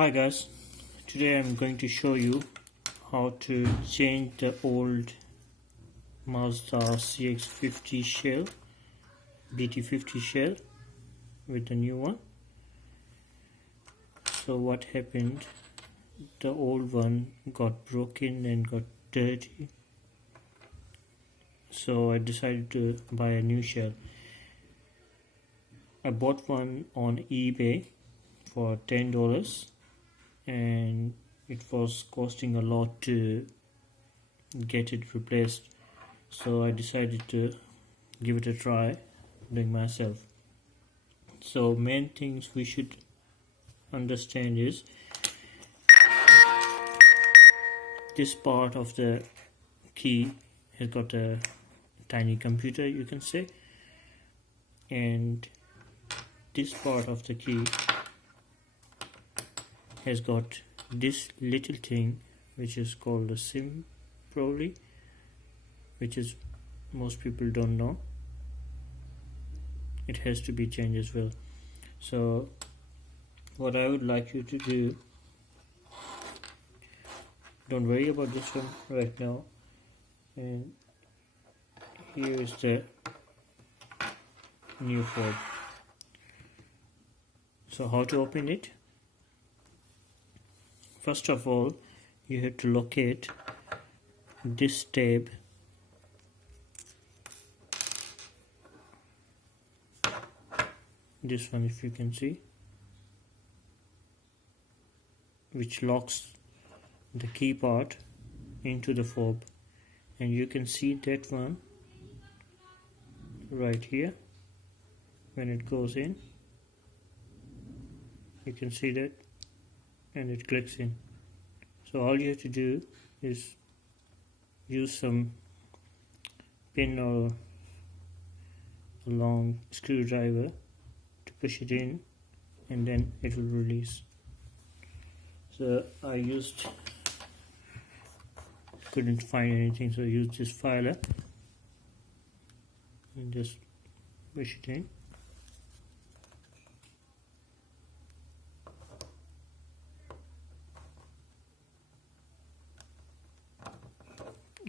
Hi guys, today I'm going to show you how to change the old Mazda CX-50 shell, BT50 shell with the new one. So what happened, the old one got broken and got dirty, so I decided to buy a new shell. I bought one on eBay for $10 and it was costing a lot to get it replaced, so I decided to give it a try doing myself. So main things we should understand is this part of the key has got a tiny computer, you can say, and this part of the key has got this little thing which is called a SIM, probably, which is most people don't know. It has to be changed as well. So what I would like you to do, don't worry about this one right now, and here is the new fob. So how to open it? First of all, you have to locate this tab this one, if you can see, which locks the key part into the fob, and you can see that one right here. When it goes in, you can see that, and it clicks in. So all you have to do is use some pin or a long screwdriver to push it in, and then it will release. So I couldn't find anything, so I used this filer and just push it in.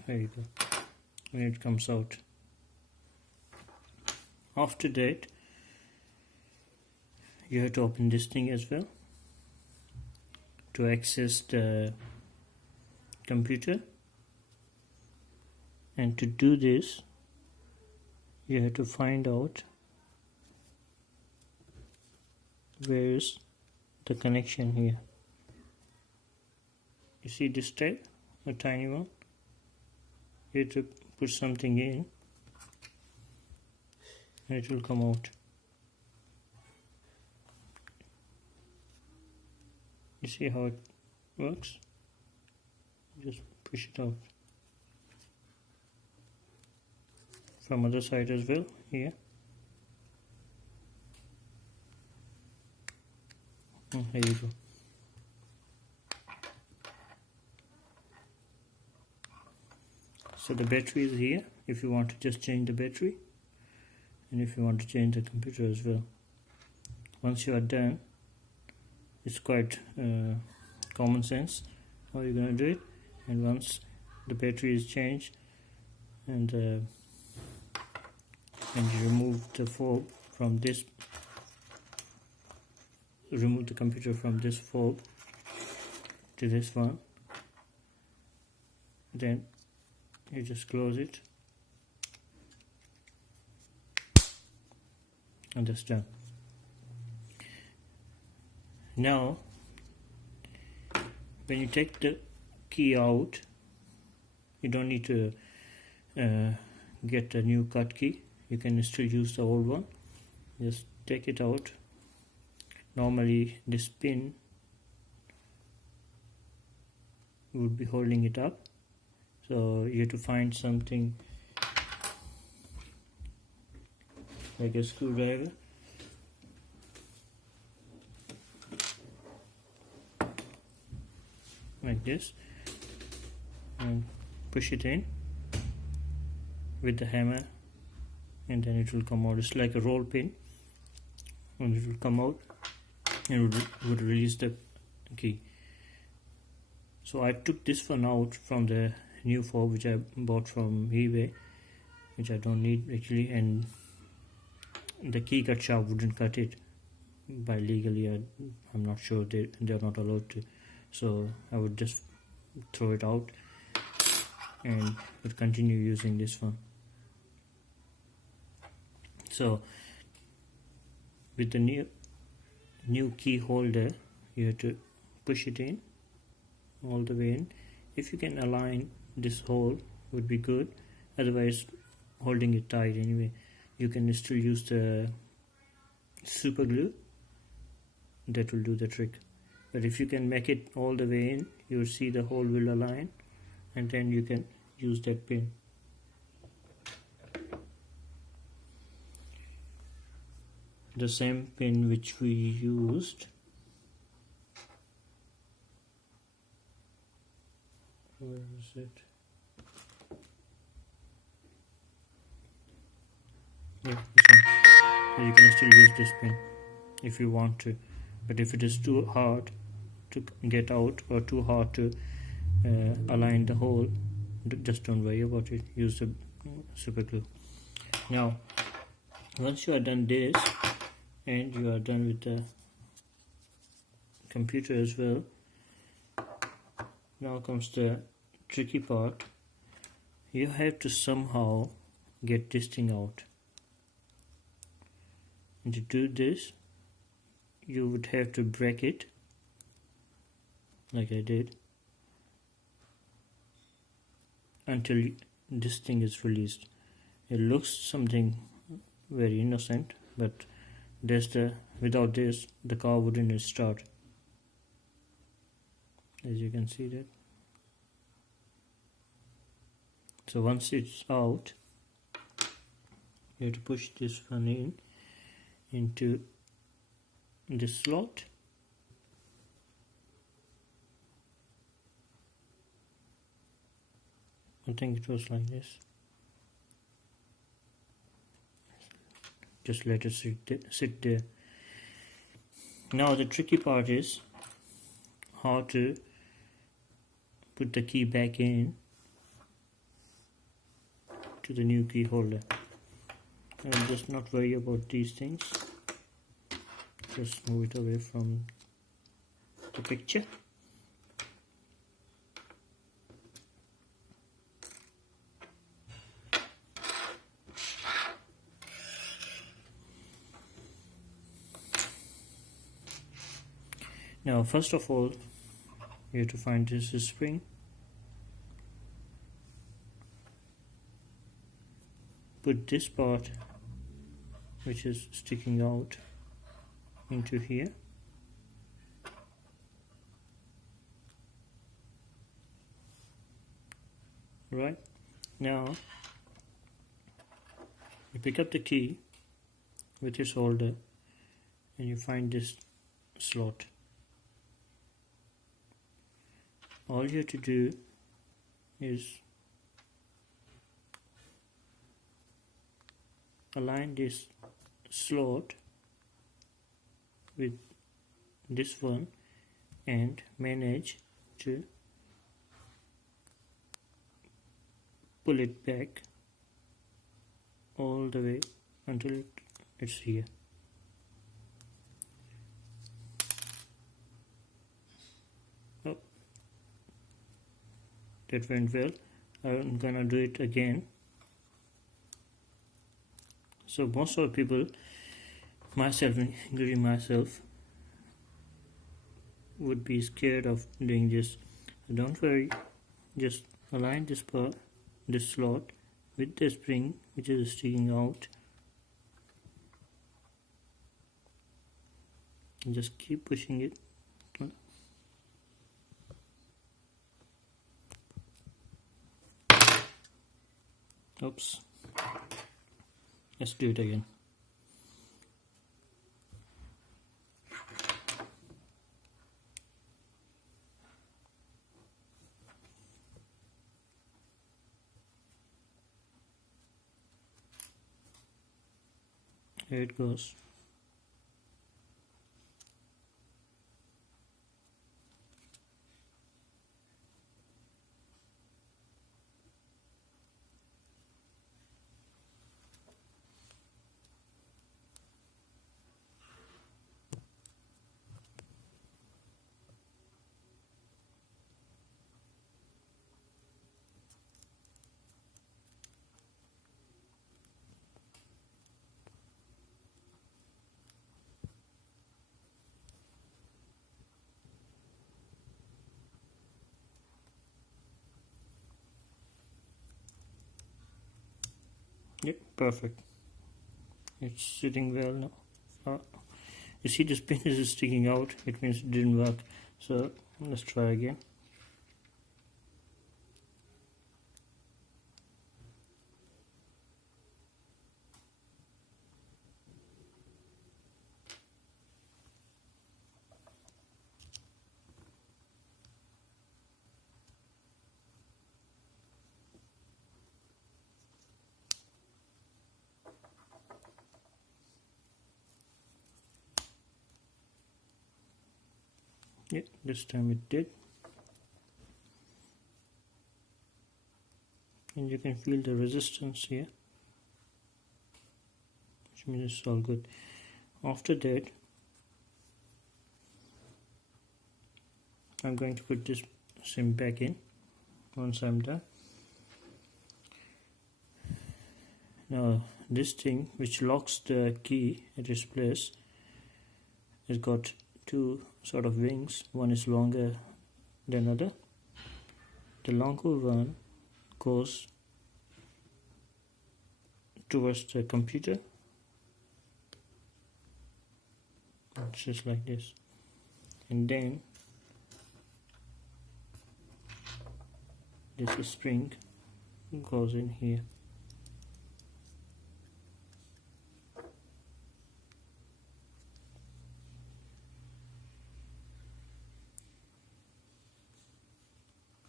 There you go, and it comes out. After that, you have to open this thing as well to access the computer, and to do this you have to find out where is the connection here. You see this tab, a tiny one? You have to put something in and it will come out. You see how it works? Just push it out. From other side as well, here. Here you go. So the battery is here if you want to just change the battery, and if you want to change the computer as well. Once you are done, it's quite common sense how you're going to do it. And once the battery is changed and you remove the fob from this, remove the computer from this fob to this one, then you just close it and that's done. Now when you take the key out, you don't need to get a new cut key. You can still use the old one. Just take it out. Normally this pin would be holding it up, so you have to find something like a screwdriver. Like this, and push it in with the hammer, and then it will come out. It's like a roll pin, and it will come out and would release the key. So I took this one out from the new fob which I bought from eBay, which I don't need actually, and the key cut shop wouldn't cut it by legally. I'm not sure they're not allowed to, so I would just throw it out and would continue using this one. So with the new key holder, you have to push it in all the way in. If you can align this hole would be good, otherwise holding it tight anyway. You can still use the super glue, that will do the trick. But if you can make it all the way in, you'll see the hole will align, and then you can use that pin. The same pin which we used, where is it? Yeah, this one. You can still use this pin if you want to, but if it is too hard to get out or too hard to align the hole, just don't worry about it, use the super glue. Now once you are done this and you are done with the computer as well, now comes the tricky part. You have to somehow get this thing out, and to do this you would have to break it like I did until this thing is released. It looks something very innocent, but without this the car wouldn't start, as you can see that. So once it's out, you have to push this one into this slot. I think it was like this. Just let it sit there. Now the tricky part is how to put the key back in to the new key holder. And just not worry about these things. Just move it away from the picture. Now first of all, you have to find this spring. Put this part which is sticking out into here. Right, now you pick up the key with its holder and you find this slot. All you have to do is align this slot with this one and manage to pull it back all the way until it's here. Oh, that went well. I'm gonna do it again. So most of the people, myself including myself, would be scared of doing this. So don't worry, just align this part, this slot with the spring which is sticking out, and just keep pushing it. Oops. Let's do it again. Here it goes. Yep, perfect. It's sitting well now. You see this pin is sticking out, it means it didn't work. So let's try again. Yeah, this time it did. And you can feel the resistance here, which means it's all good. After that, I'm going to put this sim back in once I'm done. Now this thing which locks the key at its place has got two sort of wings. One is longer than other. The longer one goes towards the computer. It's just like this. And then this spring goes in here.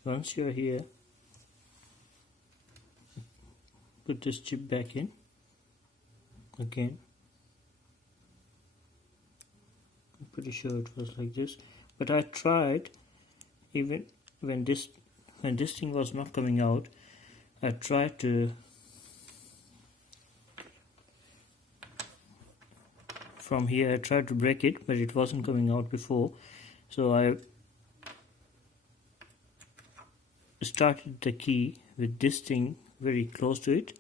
Once you're here, put this chip back in again. I'm pretty sure it was like this, but I tried, even when this thing was not coming out, I tried to from here. I tried to break it, but it wasn't coming out before, so I started the key with this thing very close to it,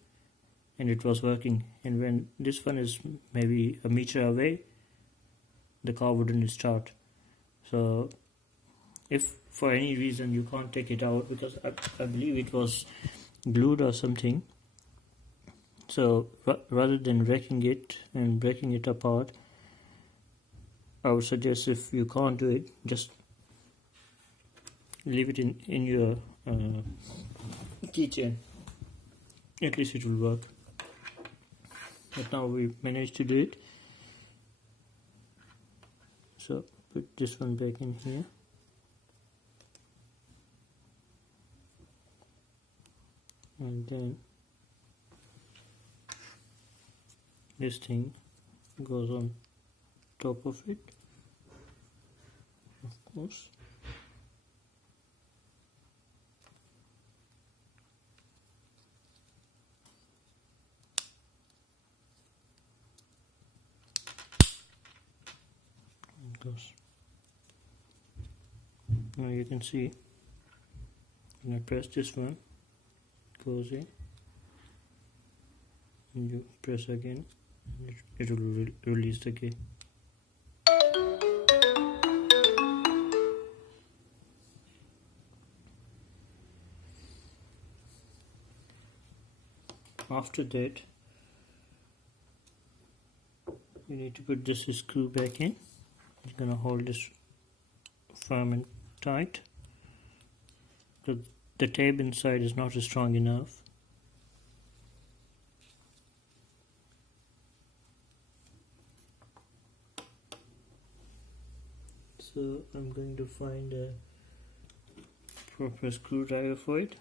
and it was working. And when this one is maybe a meter away, the car wouldn't start. So if for any reason you can't take it out, because I believe it was glued or something, so rather than wrecking it and breaking it apart, I would suggest, if you can't do it, just leave it in your keychain. At least it will work. But now we managed to do it. So put this one back in here. And then this thing goes on top of it, of course. Now you can see when I press this one, it goes in, and you press again, it will release the key. After that, you need to put this screw back in. It's gonna hold this firm and tight. The tape inside is not strong enough. So I'm going to find a proper screwdriver for it.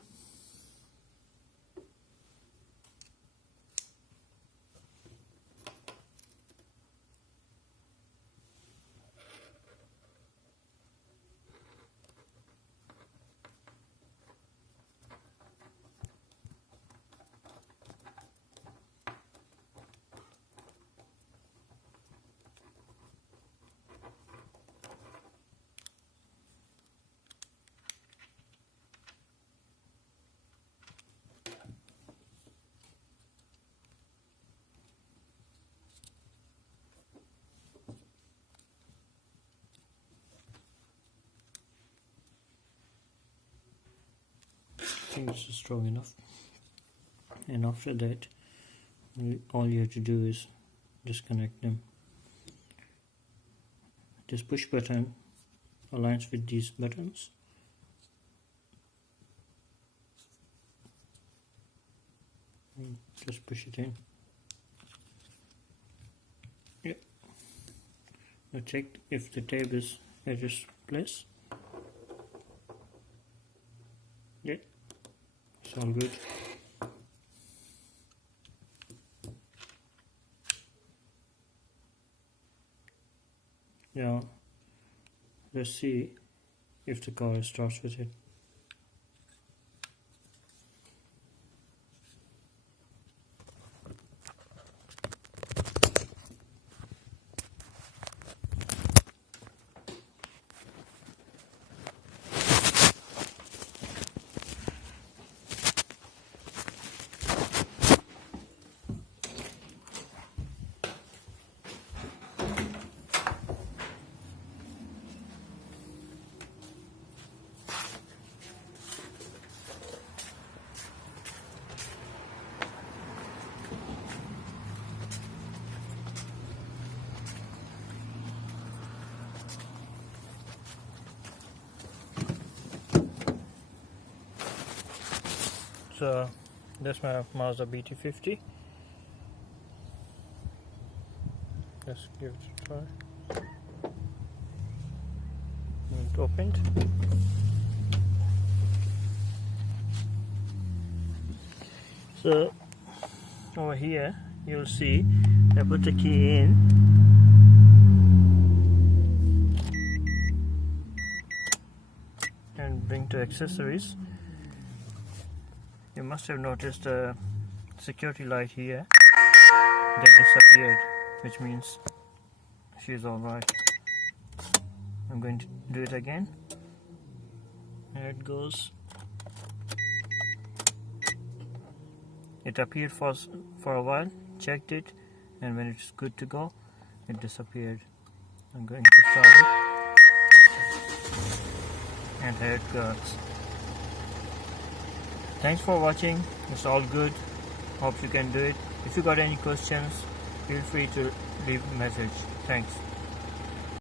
I think this is strong enough. And after that, All you have to do is disconnect them. This push button aligns with these buttons. And just push it in. Yep. Now check if the tab is at its place. Yep, it's all good. Now let's see if the car starts with it. So that's my Mazda BT50. Let's give it a try. It opened. So over here you'll see I put the key in, and bring to accessories. You must have noticed a security light here that disappeared, which means she's alright. I'm going to do it again. There it goes. It appeared for a while, checked it, and when it's good to go, it disappeared. I'm going to start it, and here it goes. Thanks for watching. It's all good. Hope you can do it. If you got any questions, feel free to leave a message. Thanks.